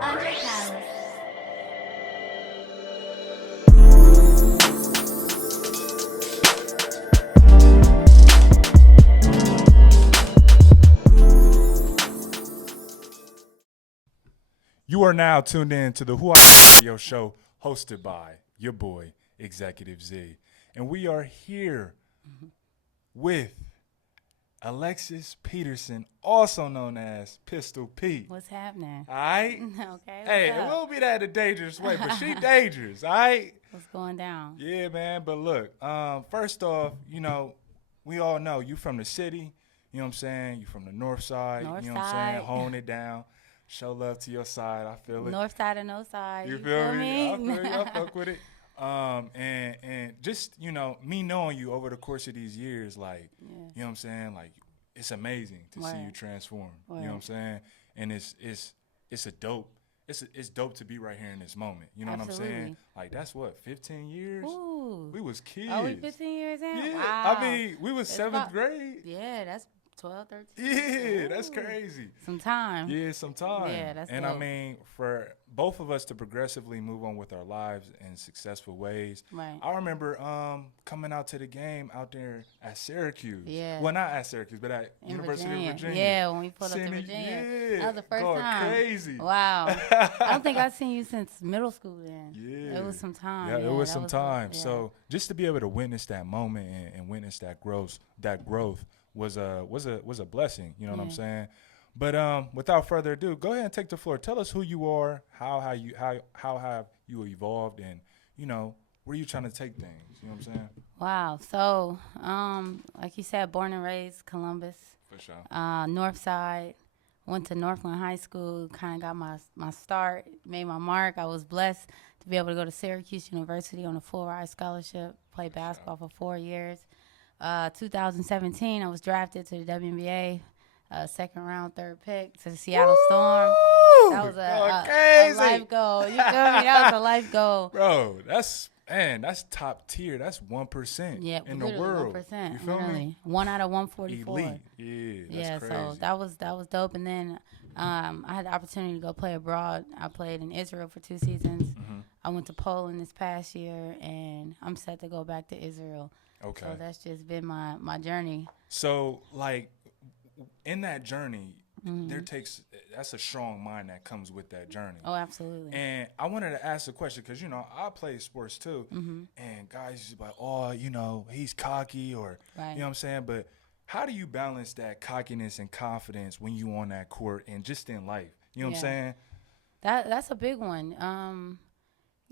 Andre Palace. You are now tuned in to the Who I Radio Show, hosted by your boy, Executive Z. And we are here with Alexis Peterson, also known as Pistol Pete. What's happening? All right? Okay. Hey, it will be that a dangerous way, but she dangerous, all right? What's going down? Yeah, man. But look, first off, we all know you from the city. You know what I'm saying? You from the north side. North you know what I'm side. saying? Hone it down. Show love to your side. I feel it. North side or no side? You feel me? I feel you. I me? fuck with it. And just, me knowing you over the course of these years, like, Yeah. you know what I'm saying? Like, it's amazing to see you transform. You know what I'm saying? And it's dope to be right here in this moment. You know what I'm saying? Absolutely. Like, that's what, 15 years? Ooh. We was kids. Oh, we 15 years in? Yeah. Wow. I mean, we was It's seventh about- grade. Yeah, that's 12, 13. Yeah, that's Ooh. crazy. Some time. Yeah, some time. Yeah, that's And dope. I mean, for both of us to progressively move on with our lives in successful ways. Right. I remember coming out to the game out there at Syracuse. Yeah. Well, not at Syracuse, but at In University Virginia. of Virginia. Yeah, when we pulled up Seeing to it- Virginia. Yeah. That was the first Going time. crazy. Wow. I don't think I've seen you since middle school then. Yeah. It was some time. Yeah, it was that some dope. time. Yeah. So just to be able to witness that moment and witness that growth was a blessing. You know what I'm Yeah. saying? But without further ado, go ahead and take the floor. Tell us who you are, how have you evolved, and where you trying to take things. You know what I'm saying? Wow. So, like you said, born and raised Columbus, For sure. North Side. Went to Northland High School. Kind of got my start, made my mark. I was blessed to be able to go to Syracuse University on a full ride scholarship. Played basketball for 4 years. 2017, I was drafted to the WNBA. Second round, third pick to the Seattle Storm. That was a life goal. You feel me? That was a life goal. Bro, that's top tier. That's 1% Yeah, in the literally world. 1%. You feel Literally. me? 1 out of 144. Elite. Yeah, that's crazy. So that was dope. And then I had the opportunity to go play abroad. I played in Israel for 2 seasons. Mm-hmm. I went to Poland this past year, and I'm set to go back to Israel. Okay. So that's just been my journey. So, like, in that journey, Mm-hmm. that's a strong mind that comes with that journey. Oh, absolutely. And I wanted to ask a question because, I play sports too. Mm-hmm. And guys used to be like, oh, he's cocky or, Right. you know what I'm saying? But how do you balance that cockiness and confidence when you on that court and just in life? You know what I'm Yeah. saying? That's a big one.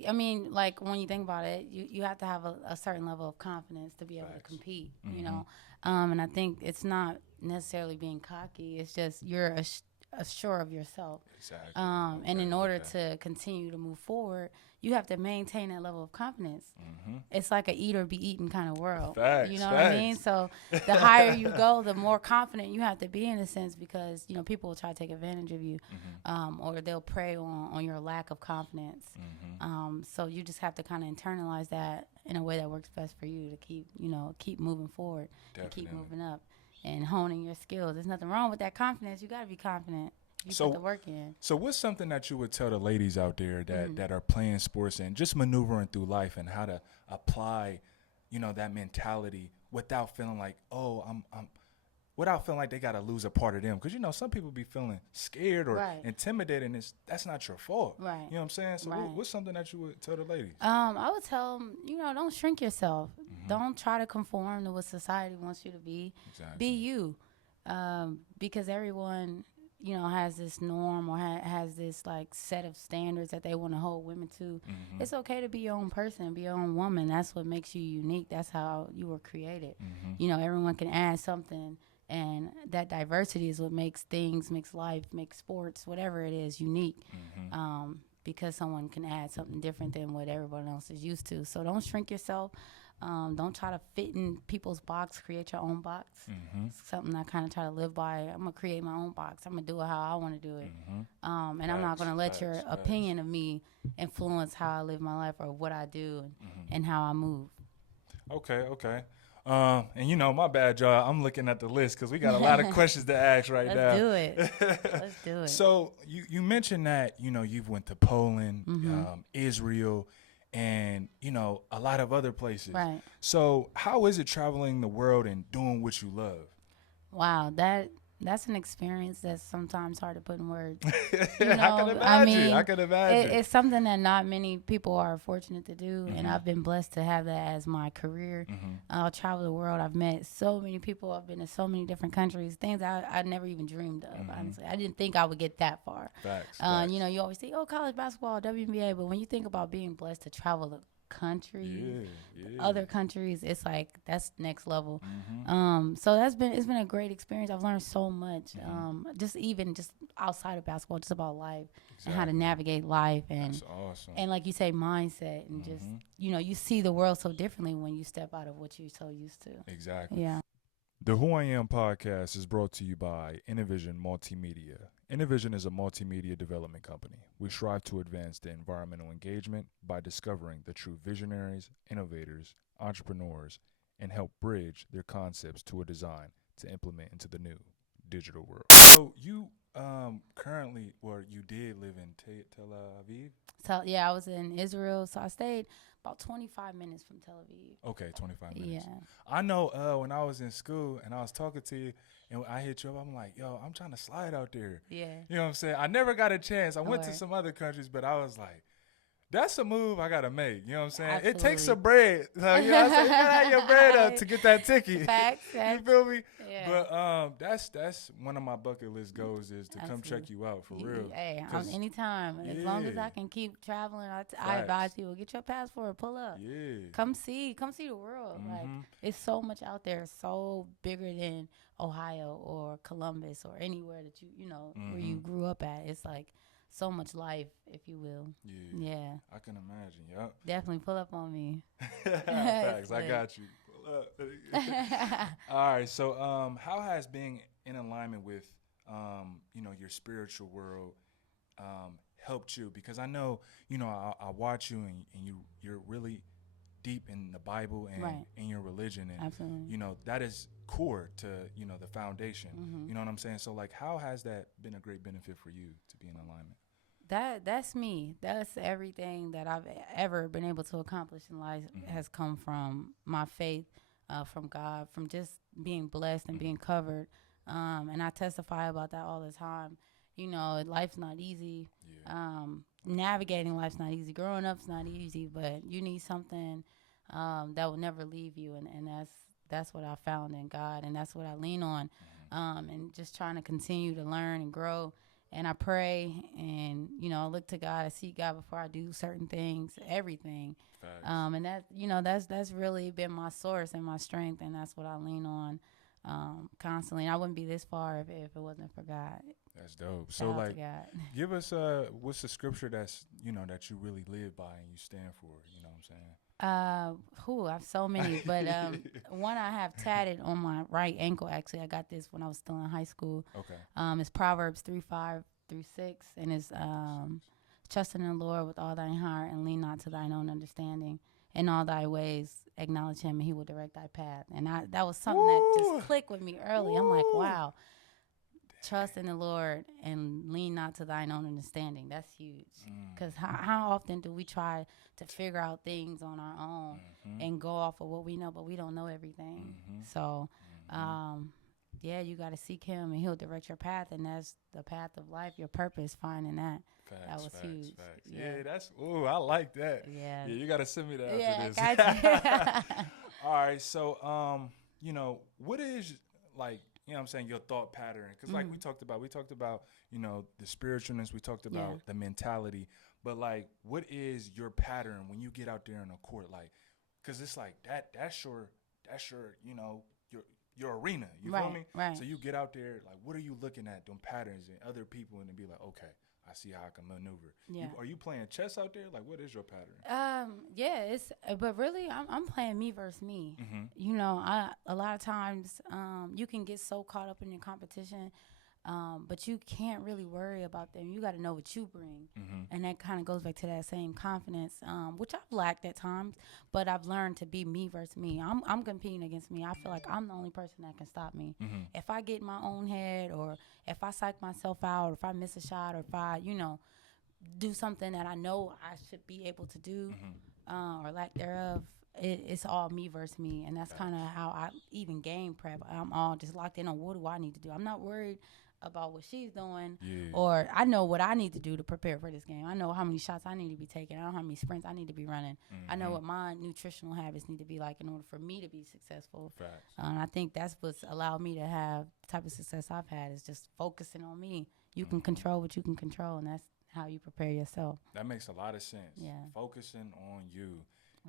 I mean, like when you think about it, you have to have a certain level of confidence to be able Facts. to compete, Mhm. And I think it's not necessarily being cocky. It's just you're assured of yourself. Exactly. And in Okay, order okay. to continue to move forward, you have to maintain that level of confidence. Mhm. It's like a eat or be eaten kind of world. Facts, You know what I mean? facts. So the higher you go, the more confident you have to be in a sense because, people will try to take advantage of you or they'll prey on your lack of confidence. So you just have to kind of internalize that in a way that works best for you to keep moving forward and keep Definitely. moving up and honing your skills. There's nothing wrong with that confidence. You got to be confident. You So- put the work in. So what's something that you would tell the ladies out there Mm-hmm. that are playing sports and just maneuvering through life and how to apply, that mentality without feeling like, without feeling like they got to lose a part of them? Because, some people be feeling scared or Right. intimidated, and that's not your fault. Right. You know what I'm saying? So Right. what's something that you would tell the ladies? I would tell them, don't shrink yourself. Mm-hmm. Don't try to conform to what society wants you to be. Exactly. Be you. Because everyone, has this norm or has this like set of standards that they want to hold women to. Mm-hmm. It's okay to be your own person, be your own woman. That's what makes you unique. That's how you were created. Mm-hmm. Everyone can add something. And that diversity is what makes life, makes sports, whatever it is, unique. Mm-hmm. Because someone can add something different than what everyone else is used to. So don't shrink yourself. Don't try to fit in people's box. Create your own box. Mm-hmm. It's something I kind of try to live by. I'm going to create my own box. I'm going to do it how I want to do it. Mm-hmm. And I'm not Facts, going to let your facts, opinion of me influence how I live my life or what I do and how I move. Okay. And you know, my bad, y'all. I'm looking at the list because we got a lot of questions to ask right now. Let's do it. Let's do it. So you mentioned that, you know, you've went to Poland, Israel, and, you know, a lot of other places. Right. So how is it traveling the world and doing what you love? Wow, that's an experience that's sometimes hard to put in words. You I can imagine. It's something that not many people are fortunate to do, and I've been blessed to have that as my career. I'll travel the world. I've met so many people. I've been to so many different countries, things I never even dreamed of, honestly. I didn't think I would get that far. Facts. You know, you always think, oh, college basketball, WNBA, but when you think about being blessed to travel the country, other countries, it's like that's next level. So it's been a great experience. I've learned so much, just outside of basketball, just about life and how to navigate life, and That's awesome. and like you say, mindset, and just, you know, you see the world so differently when you step out of what you're so used to. Exactly. Yeah. The Who I Am podcast is brought to you by Innovision Multimedia. Innovision is a multimedia development company. We strive to advance the environmental engagement by discovering the true visionaries, innovators, entrepreneurs, and help bridge their concepts to a design to implement into the new digital world. So you currently, or you did live in Tel Aviv? So yeah, I was in Israel, so I stayed about 25 minutes from Tel Aviv. Okay, 25 minutes. Yeah. I know when I was in school and I was talking to you and I hit you up, I'm like, yo, I'm trying to slide out there. Yeah. You know what I'm saying? I never got a chance. I went to Right. some other countries, but I was like, that's a move I got to make. You know what I'm saying? Absolutely. It takes some bread. So, you know what I'm saying? You got to have your bread up to get that ticket. Facts. You feel me? Yeah. But that's one of my bucket list goals is to come check you out for real. Hey, 'Cause- anytime. As long as Yeah. I can keep traveling, I Facts. advise people, get your passport, pull up. Yeah. Come see the world. Like, it's so much out there, so bigger than Ohio or Columbus or anywhere that you know, where you grew up at. It's like so much life, if you will. Yeah. I can imagine. Yup. Definitely pull up on me. Facts. I Lit. got you. Pull up. All right. So, how has being in alignment with, you know, your spiritual world, helped you? Because I know, you know, I watch you and you're really deep in the Bible and Right. in your religion, and Absolutely. you know that is core to, you know, the foundation. You know what I'm saying? So, like, how has that been a great benefit for you to be in alignment? That's me. That's everything that I've ever been able to accomplish in life has come from my faith, from God, from just being blessed and being covered. And I testify about that all the time. You know, life's not easy. Navigating life's not easy. Growing up's not easy, but you need something that will never leave you, and that's what I found in God, and that's what I lean on, and just trying to continue to learn and grow. And I pray, and, you know, I look to God, I seek God before I do certain things, everything. Facts. And that, you know, that's really been my source and my strength, and that's what I lean on constantly. And I wouldn't be this far if it wasn't for God. That's dope. Shout So, out to like, God. give us what's the scripture that's, you know, that you really live by and you stand for. You know what I'm saying? I have so many, but one I have tatted on my right ankle. Actually, I got this when I was still in high school. Okay. It's Proverbs 3:5-6, and it's trust in the Lord with all thine heart and lean not to thine own understanding. In all thy ways acknowledge him, and he will direct thy path. And that was something that just clicked with me early. I'm like, wow. Trust in the Lord and lean not to thine own understanding. That's huge. Because how often do we try to figure out things on our own and go off of what we know, but we don't know everything. So, yeah, you got to seek him, and he'll direct your path, and that's the path of life, your purpose, finding that. That was huge. Facts. Yeah, that's, I like that. Yeah. You got to send me that Yeah, after this. got you. All right, so, you know, what is, like, you know what I'm saying, your thought pattern? Because, like, we talked about, you know, the spiritualness, we talked about the mentality, but, like, what is your pattern when you get out there in a court? Like, because it's like, that's your, you know, your arena, you feel me? Right. So you get out there, like, what are you looking at, them patterns and other people, and then be like, okay, I see how I can maneuver. Yeah. Are you playing chess out there? Like, what is your pattern? Yeah, it's but really I'm playing me versus me. You know, a lot of times you can get so caught up in your competition But you can't really worry about them. You got to know what you bring. And that kind of goes back to that same confidence, which I've lacked at times, but I've learned to be me versus me. I'm competing against me. I feel like I'm the only person that can stop me. If I get in my own head, or if I psych myself out, or if I miss a shot, or if I, do something that I know I should be able to do, or lack thereof, it's all me versus me. And that's kind of how I even game prep. I'm all just locked in on what do I need to do. I'm not worried about what she's doing, or I know what I need to do to prepare for this game. I know how many shots I need to be taking. I know how many sprints I need to be running. I know what my nutritional habits need to be like in order for me to be successful. And I think that's what's allowed me to have the type of success I've had, is just focusing on me. You can control what you can control, and that's how you prepare yourself. That makes a lot of sense. Yeah. Focusing on you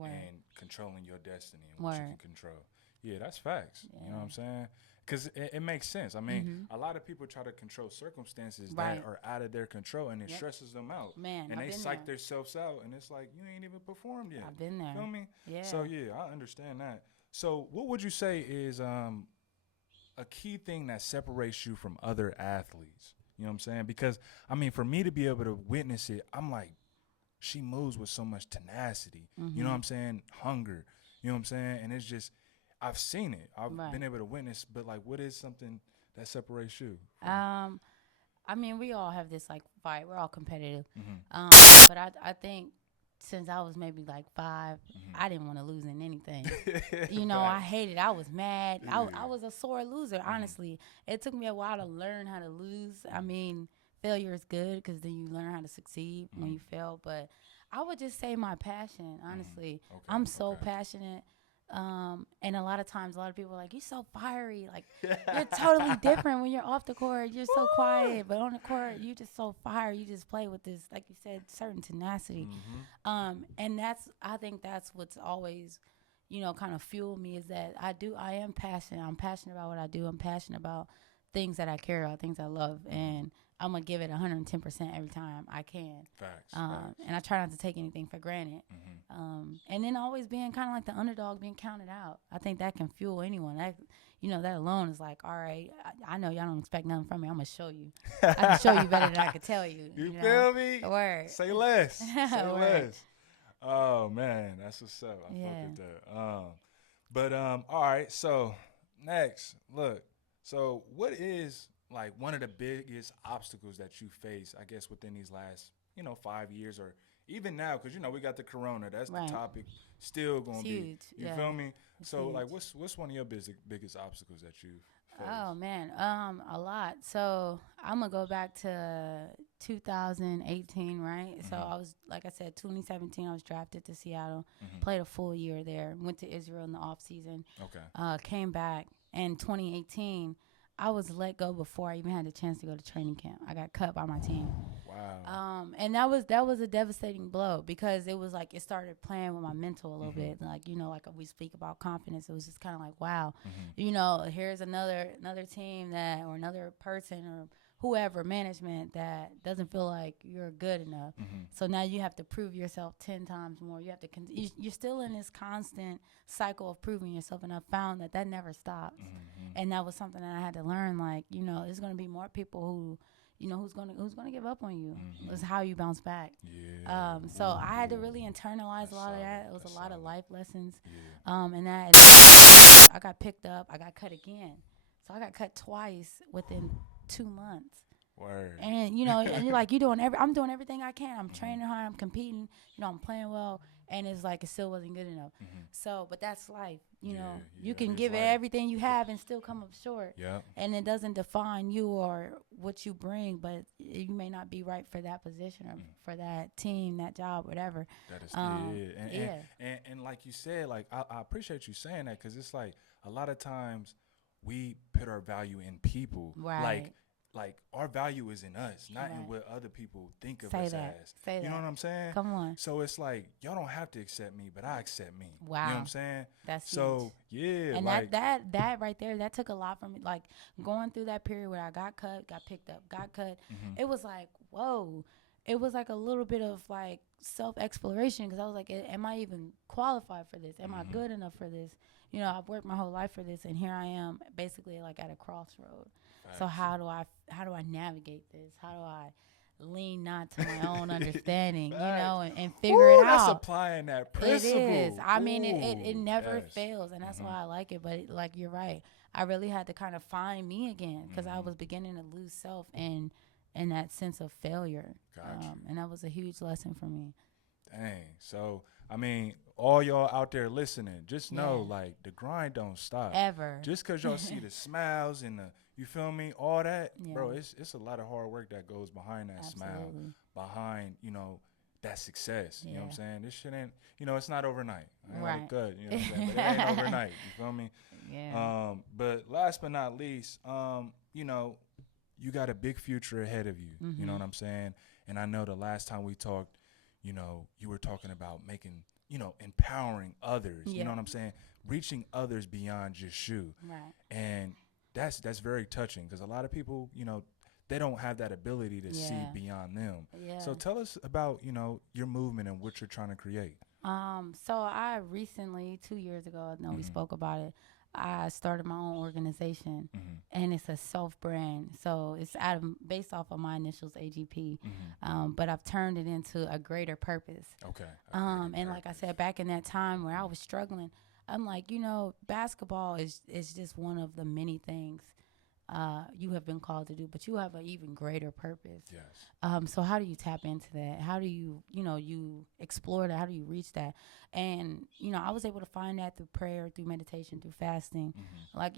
and controlling your destiny and what you can control. Yeah, that's facts. Yeah. You know what I'm saying? Because it makes sense. I mean, a lot of people try to control circumstances that are out of their control, and it stresses them out. Man, and they psych themselves out, and it's like, you ain't even performed yet. I've been there. Feel me? Yeah. So, yeah, I understand that. So what would you say is a key thing that separates you from other athletes? You know what I'm saying? Because, I mean, for me to be able to witness it, I'm like, she moves with so much tenacity. You know what I'm saying? Hunger. You know what I'm saying? And it's just, I've seen it. I've been able to witness, but, like, what is something that separates you? I mean, we all have this, like, fight. We're all competitive. But I think since I was maybe, like, 5, I didn't want to lose in anything. I hated. I was mad. I was a sore loser, honestly. It took me a while to learn how to lose. I mean, failure is good because then you learn how to succeed when you fail. But I would just say my passion, honestly. I'm so passionate. And a lot of times, a lot of people are like, you're so fiery. Like, you're totally different when you're off the court. You're so quiet. But on the court, you just so fiery. You just play with this, like you said, certain tenacity. And I think that's what's always, kind of fueled me, is that I am passionate. I'm passionate about what I do. I'm passionate about things that I care about, things I love. And I'm going to give it 110% every time I can. Facts. And I try not to take anything for granted. And then always being kind of like the underdog, being counted out. I think that can fuel anyone. That alone is like, all right, I know y'all don't expect nothing from me. I'm going to show you. I can show you better than I can tell you. You feel me? Word. Say less. Say less. Oh, man, that's what's up. I fuck with that. All right, so next, look. So what is, like, one of the biggest obstacles that you face, I guess, within these last, 5 years, or even now, because, we got the corona. That's the topic still going to be. Huge. You feel me? So, like, what's one of your biggest obstacles that you face? Oh, man, a lot. So I'm going to go back to 2018, right? So I was, like I said, 2017, I was drafted to Seattle, played a full year there, went to Israel in the off season. Came back. In 2018, I was let go before I even had the chance to go to training camp. I got cut by my team. Wow. And that was a devastating blow, because it was like it started playing with my mental a little bit. Like, like we speak about confidence. It was just kind of like, wow, here's another team or another person or whoever, management, that doesn't feel like you're good enough. So now you have to prove yourself 10 times more. You have to you're still in this constant cycle of proving yourself, and I found that never stops. And that was something that I had to learn. Like, there's going to be more people who, who's going to give up on you. It's how you bounce back. Yeah. So I had to really internalize a lot of that. It was a lot of life lessons. And that I got picked up. I got cut again. So I got cut twice within 2 months. Word. And and you're like, I'm doing everything I can. I'm training hard, I'm competing, I'm playing well, and it's like it still wasn't good enough. So, but that's life. You can give it everything you have and still come up short. Yeah. And it doesn't define you or what you bring, but you may not be right for that position or for that team, that job, whatever. That is and like you said, like I appreciate you saying that, because it's like a lot of times we put our value in people. Right. Like our value is in us, not in what other people think of us as. Say you know what I'm saying? Come on. So it's like, y'all don't have to accept me, but I accept me. Wow. You know what I'm saying? That's so huge. Yeah. And like, that right there, that took a lot from me. Like going through that period where I got cut, got picked up, got cut. It was like, whoa. It was like a little bit of like self-exploration, because I was like, am I even qualified for this? Am I good enough for this? I've worked my whole life for this, and here I am basically like at a crossroad. So how do I navigate this? How do I lean not to my own understanding, and figure it That's out? applying that principle. It is. I mean, it never yes. fails, and that's why I like it. But like you're right, I really had to kind of find me again because I was beginning to lose self and that sense of failure. And that was a huge lesson for me. Dang. So, I mean, all y'all out there listening, just know, like, the grind don't stop. Ever. Just because y'all see the smiles and the, you feel me, all that, bro, it's a lot of hard work that goes behind that smile, behind, that success. You know what I'm saying? This shit ain't, it's not overnight. Like, good, you know what I'm saying? But it ain't overnight. You feel me? Yeah. But last but not least, you got a big future ahead of you. You know what I'm saying? And I know the last time we talked, you were talking about making, empowering others. You know what I'm saying? Reaching others beyond just you. Right. And that's very touching because a lot of people, they don't have that ability to see beyond them. Yeah. So tell us about, your movement and what you're trying to create. So I recently, 2 years ago, I know we spoke about it, I started my own organization, and it's a self-brand. So it's based off of my initials, AGP, but I've turned it into a greater purpose. Okay. And like I said, back in that time where I was struggling, I'm like, basketball is just one of the many things you have been called to do, but you have an even greater purpose. Yes. So how do you tap into that? How do you, you explore that? How do you reach that? And, I was able to find that through prayer, through meditation, through fasting. Like,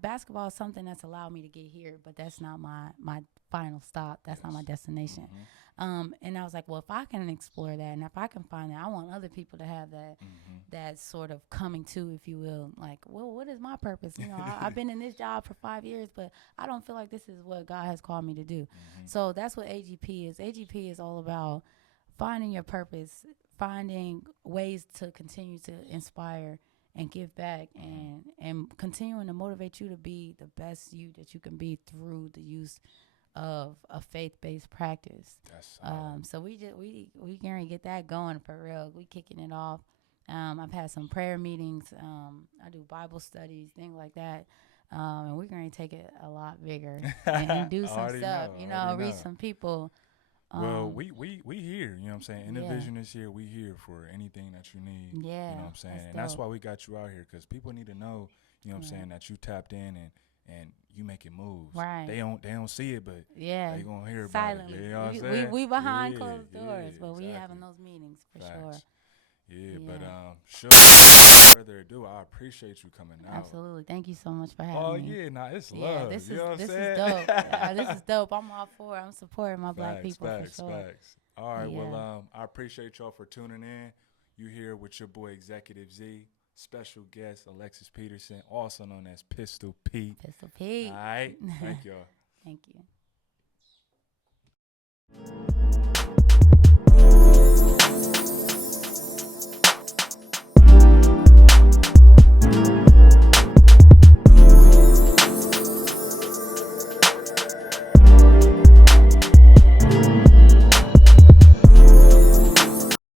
basketball is something that's allowed me to get here, but that's not my final stop. That's not my destination. And I was like, well, if I can explore that and if I can find that, I want other people to have that, that sort of coming to, if you will. Like, well, what is my purpose? I've been in this job for 5 years, but I don't feel like this is what God has called me to do. So that's what AGP is. AGP is all about finding your purpose, finding ways to continue to inspire and give back, and continuing to motivate you to be the best you that you can be through the use of a faith-based practice. So we gonna get that going for real. We kicking it off. I've had some prayer meetings. I do Bible studies, things like that. And we're going to take it a lot bigger and do some stuff, reach some people. Well, we here, you know what I'm saying? Indivision is here. We here for anything that you need. Yeah. You know what I'm saying? And that's why we got you out here, because people need to know, you know what I'm saying, that you tapped in and you making moves. Right. They don't see it, but they gonna hear silently. About it. You know what I'm saying? We behind closed doors, but we having those meetings for sure. Yeah, but sure. Further ado, I appreciate you coming out. Absolutely, thank you so much for having me. Oh yeah, it's love. This you know what is saying? dope. This is dope. I'm all for it. I'm supporting my black people for sure. Facts. All right, well, I appreciate y'all for tuning in. You here with your boy Executive Z, special guest Alexis Peterson, also known as Pistol Pete. Pistol Pete. All right, thank y'all. Thank you.